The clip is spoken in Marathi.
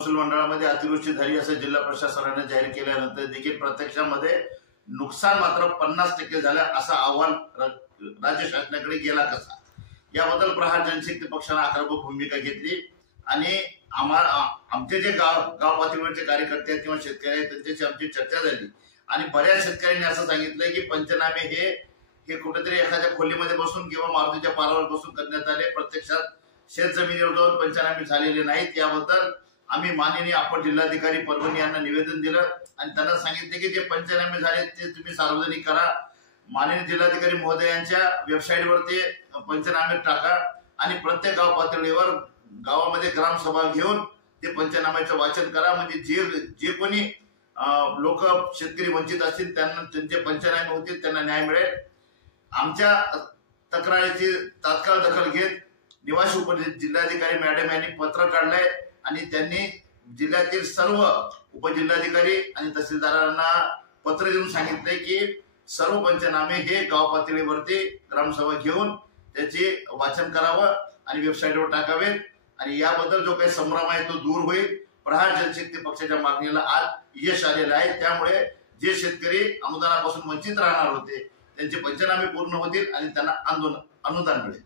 महसूल मंडळामध्ये अतिवृष्टी झाली असं जिल्हा प्रशासनाने जाहीर केल्यानंतर देखील प्रत्यक्षामध्ये नुकसान मात्र 50% झालं असा अहवाल राज्य शासनाकडे गेला कसा, याबद्दल प्रहार जनशक्ती पक्षाने आक्रमक भूमिका घेतली आणि आमचे जे गाव पातळीवरचे कार्यकर्ते किंवा शेतकरी आहेत त्यांच्याशी आमची चर्चा झाली आणि बऱ्याच शेतकऱ्यांनी असं सांगितलंय की पंचनामे हे कुठेतरी एखाद्या खोलीमध्ये बसून किंवा मारुतीच्या पारावर बसून करण्यात आले, प्रत्यक्षात शेत जमिनीवर जाऊन पंचनामे झालेले नाहीत। याबद्दल आम्ही माननीय अपर जिल्हाधिकारी परभणी यांना निवेदन दिलं आणि त्यांना सांगितले की जे पंचनामे झाले ते तुम्ही सार्वजनिक करा, माननीय जिल्हाधिकारी महोदयांच्या वेबसाईटवर ते पंचनामे टाका आणि प्रत्येक गाव पातळीवर गावामध्ये ग्रामसभा घेऊन ते पंचनाम्याचं वाचन करा, म्हणजे जे कोणी लोक शेतकरी वंचित असतील त्यांना त्यांचे पंचनामे होतील त्यांना न्याय मिळेल। आमच्या तक्रारीची तात्काळ दखल घेत निवासी उपजिल्हाधिकारी मॅडम यांनी पत्र काढलंय आणि त्यांनी जिल्ह्यातील सर्व उपजिल्हाधिकारी आणि तहसीलदारांना पत्र देऊन सांगितलंय की सर्व पंचनामे हे गाव पातळीवरती ग्रामसभा घेऊन त्याचे वाचन करावं आणि वेबसाईटवर टाकावेत आणि याबद्दल जो काही संभ्रम आहे तो दूर होईल। प्रहार जनशक्ती पक्षाच्या मागणीला आज यश आलेलं आहे, त्यामुळे जे शेतकरी अनुदानापासून वंचित राहणार होते त्यांचे पंचनामे पूर्ण होतील आणि त्यांना अनुदान मिळेल।